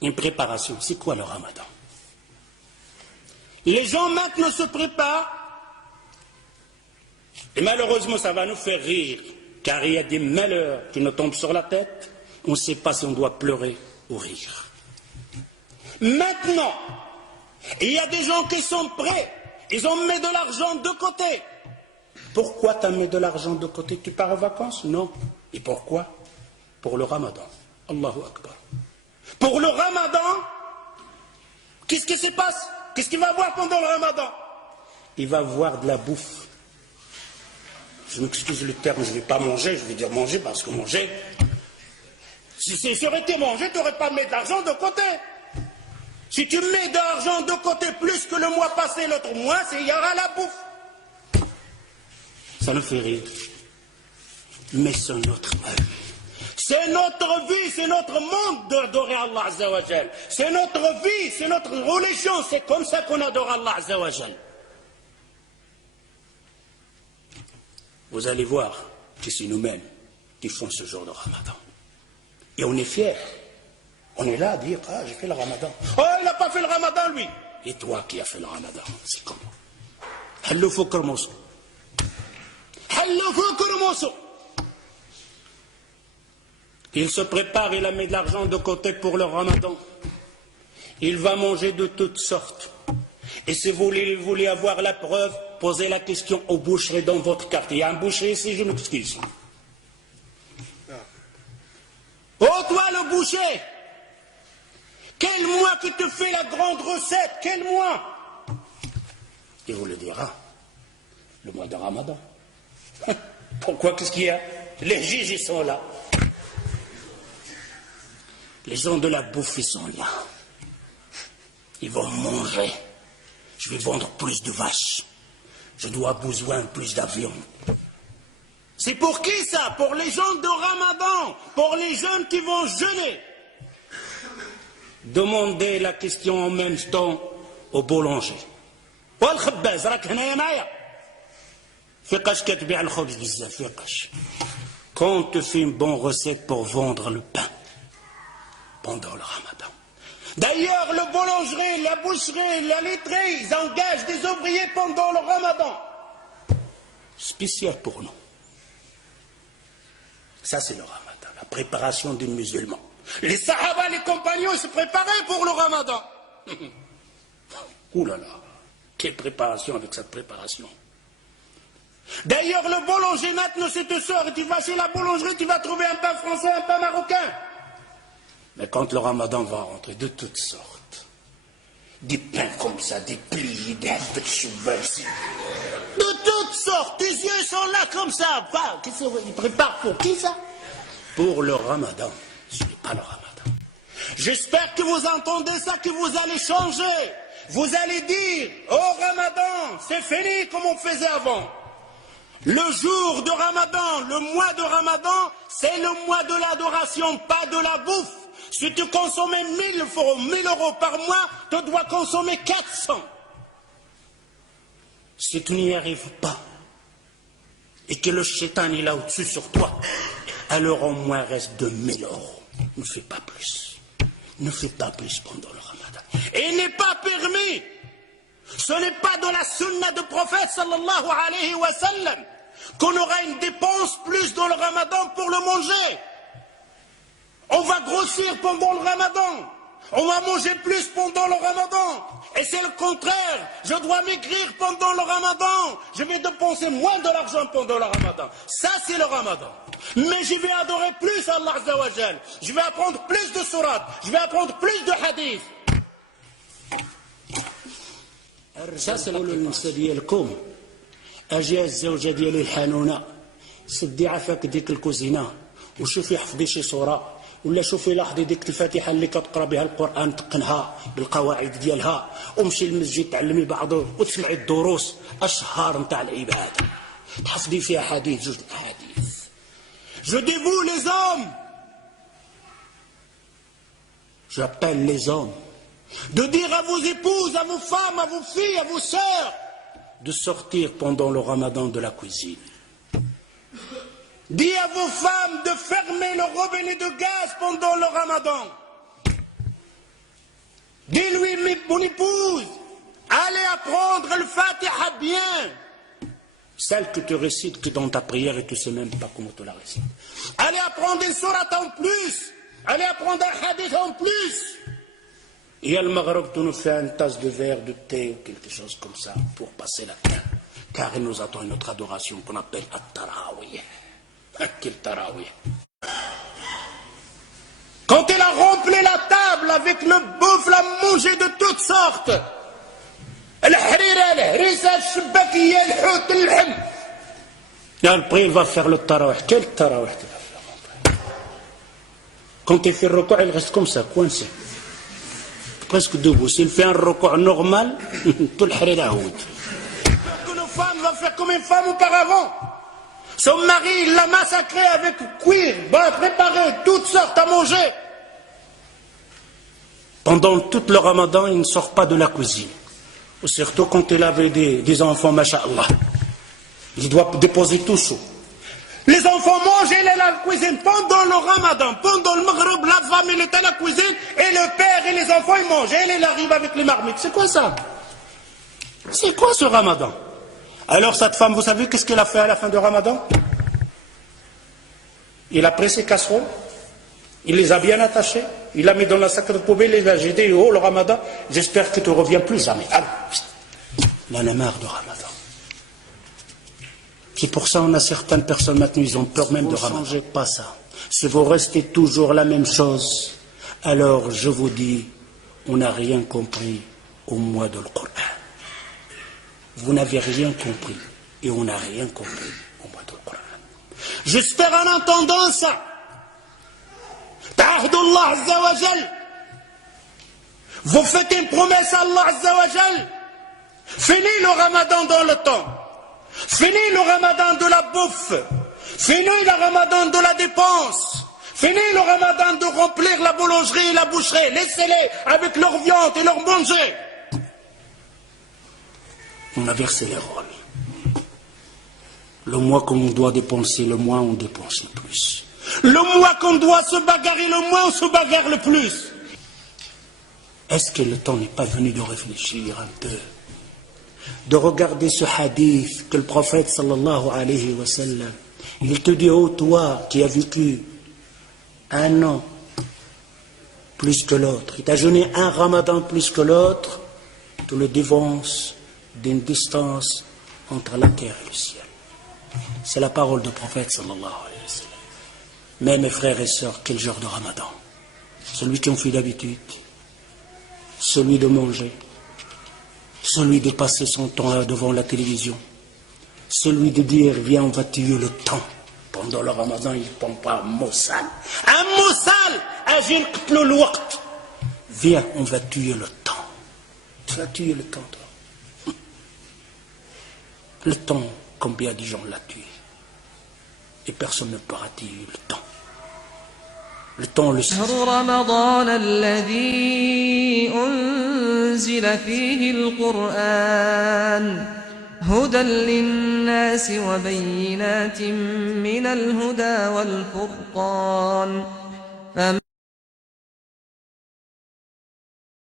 Une préparation. C'est quoi le ramadan? Les gens maintenant se préparent, et malheureusement ça va nous faire rire, car il y a des malheurs qui nous tombent sur la tête, on ne sait pas si on doit pleurer ou rire. Maintenant, il y a des gens qui sont prêts, ils ont mis de l'argent de côté. Pourquoi tu as mis de l'argent de côté? Tu pars en vacances? Non. Et pourquoi? Pour le ramadan. Allahu Akbar. Pour le ramadan, qu'est-ce qui se passe? Qu'est-ce qu'il va voir pendant le ramadan? Il va voir de la bouffe. Je m'excuse le terme, je ne vais pas manger, je vais dire manger parce que manger, si ça aurait été manger, tu n'aurais pas mis de l'argent de côté. Si tu mets de l'argent de côté plus que le mois passé, l'autre mois, il y aura la bouffe. Ça nous fait rire. Mais c'est notre œuvre. C'est notre vie, c'est notre monde d'adorer Allah Azza wa Jal. C'est notre vie, c'est notre religion, c'est comme ça qu'on adore Allah Azza wa Jal. Vous allez voir que c'est nous-mêmes qui font ce jour de ramadan. Et on est fiers. On est là à dire, ah, j'ai fait le ramadan. Oh, il n'a pas fait le ramadan, lui. Et toi qui as fait le ramadan, c'est comment? Hallo fukr moussou. Hallo fukr moussou. Il se prépare, il a mis de l'argent de côté pour le ramadan. Il va manger de toutes sortes. Et si vous voulez avoir la preuve, posez la question aux boucheries dans votre quartier. Il y a un boucher ici, je m'excuse. Oh, toi le boucher, quel mois qui te fait la grande recette? Quel mois? Il vous le dira, le mois de ramadan. Pourquoi? Qu'est-ce qu'il y a? Les juges, ils sont là. Les gens de la bouffe, ils sont là. Ils vont manger. Je vais vendre plus de vaches. Je dois besoin plus d'avions. C'est pour qui ça? Pour les gens de Ramadan, pour les jeunes qui vont jeûner. Demandez la question en même temps au boulanger. Quand on te fait une bonne recette pour vendre le pain pendant le Ramadan. D'ailleurs, le boulangerie, la boucherie, la laiterie, ils engagent des ouvriers pendant le Ramadan. Spécial pour nous. Ça, c'est le Ramadan, la préparation du musulman. Les Sahaba, les compagnons, ils se préparaient pour le Ramadan. Ouh là là, quelle préparation avec cette préparation. D'ailleurs, le boulanger, maintenant, si tu sors et tu vas chez la boulangerie, tu vas trouver un pain français, un pain marocain. Mais quand le Ramadan va rentrer, de toutes sortes, des pains comme ça, des pliés, des habits de cheval, de toutes sortes, tes yeux sont là comme ça. Ils préparent pour qui ça? Pour le Ramadan. Ce n'est pas le Ramadan. J'espère que vous entendez ça, que vous allez changer. Vous allez dire, oh Ramadan, c'est fini comme on faisait avant. Le jour de Ramadan, le mois de Ramadan, c'est le mois de l'adoration, pas de la bouffe. Si tu consommais 1000 euros par mois, tu dois consommer 400. Si tu n'y arrives pas, et que le shaitan est là au-dessus sur toi, alors au moins reste de 1000 euros. Ne fais pas plus. Ne fais pas plus pendant le Ramadan. Et il n'est pas permis. Ce n'est pas de la sunna du prophète sallallahu alayhi wa sallam qu'on aura une dépense plus dans le Ramadan pour le manger. On va grossir pendant le Ramadan. On va manger plus pendant le Ramadan. Et c'est le contraire. Je dois maigrir pendant le Ramadan. Je vais dépenser moins de l'argent pendant le Ramadan. Ça, c'est le Ramadan. Mais je vais adorer plus Allah Azza wa Jal. Je vais apprendre plus de sourates. Je vais apprendre plus de hadiths. Ça, c'est النساء ديالكم اجي الزوجه ديالي الحنونه سدي عافاك ديك الكوزينه وشوفي حفظي شي صوره ولا شوفي لاحظي ديك الفاتحه اللي كتقرا بها القران تقنها بالقواعد ديالها ومشي للمسجد تعلمي بعضه وتسمعي الدروس اشهار نتاع العباده تحفظي فيها حديث جوج احاديث. Je dis vous les hommes, j'appelle les hommes, de dire à vos épouses, à vos femmes, à vos filles, à vos sœurs, de sortir pendant le Ramadan de la cuisine. Dis à vos femmes de fermer le robinet de gaz pendant le Ramadan. mon épouse, allez apprendre le Fatiha bien. Celle que tu récites que dans ta prière et tu ne sais même pas comment tu la récites. Allez apprendre une sourate en plus. Allez apprendre un hadith en plus. Et à le Maghreb, tu nous fais une tasse de verre, de thé ou quelque chose comme ça pour passer la fin. Car il nous attend une autre adoration qu'on appelle At-Tarawih. Quel Tarawih. Quand il a rempli la table avec le bouffe, la manger de toutes sortes. Et après il va faire le tarawih. Quel tarawih tu vas faire? Quand il fait le recours, il reste comme ça, coincé. Presque debout. S'il fait un recours normal, tout le harira houd. Une femme va faire comme une femme auparavant. Son mari, il l'a massacré avec cuir, préparé toutes sortes à manger. Pendant tout le ramadan, il ne sort pas de la cuisine. Surtout quand il avait des enfants, masha'Allah. Il doit déposer tout chaud. Les enfants mangent, il est à la cuisine. Pendant le ramadan, pendant le maghreb, la femme, elle est à la cuisine, et le père et les enfants, ils mangent. Et il arrive avec les marmites. C'est quoi ça? C'est quoi ce ramadan? Alors cette femme, vous savez qu'est-ce qu'elle a fait à la fin du ramadan? Il a pris ses casseroles, il les a bien attachées, il l'a mis dans la sac de poubelle, il a jeté oh le ramadan, j'espère que tu ne reviens plus jamais. Allez, il en a marre de ramadan. C'est pour ça qu'on a certaines personnes maintenant, ils ont peur même de ramadan. Ne changez pas ça. Si vous restez toujours la même chose, alors je vous dis, on n'a rien compris au mois de Coran. Vous n'avez rien compris et on n'a rien compris au mois de Coran. J'espère en entendant ça. Ta'ahdullah Azza wa Jal. Vous faites une promesse à Allah Azza wa Jal. Fini le ramadan dans le temps. Fini le ramadan de la bouffe. Fini le ramadan de la dépense. Fini le ramadan de remplir la boulangerie et la boucherie. Laissez-les avec leur viande et leur manger. On a versé les rôles. Le mois qu'on doit dépenser, le mois on dépense le plus. Le mois qu'on doit se bagarrer, le mois on se bagarre le plus. Est-ce que le temps n'est pas venu de réfléchir un peu, de regarder ce hadith que le prophète sallallahu alayhi wa sallam, il te dit, oh toi qui as vécu un an plus que l'autre, il t'a jeûné un ramadan plus que l'autre, tu le dévances d'une distance entre la terre et le ciel. C'est la parole du prophète sallallahu alayhi wa sallam. Mais mes frères et sœurs, quel genre de ramadan? Celui qui en fait d'habitude, celui de manger, celui de passer son temps devant la télévision, celui de dire viens on va tuer le temps. Pendant le ramadan il ne prend pas un mot sale. Un mot sale, agir le waqt. Viens on va tuer le temps. Tu vas tuer le temps toi. Le temps, combien de gens l'ont tué? Et personne ne pourra tuer le temps. Le temps le sait. رمضان الذي أنزل فيه القرآن هدى للناس وبينات من الهدى والفرقان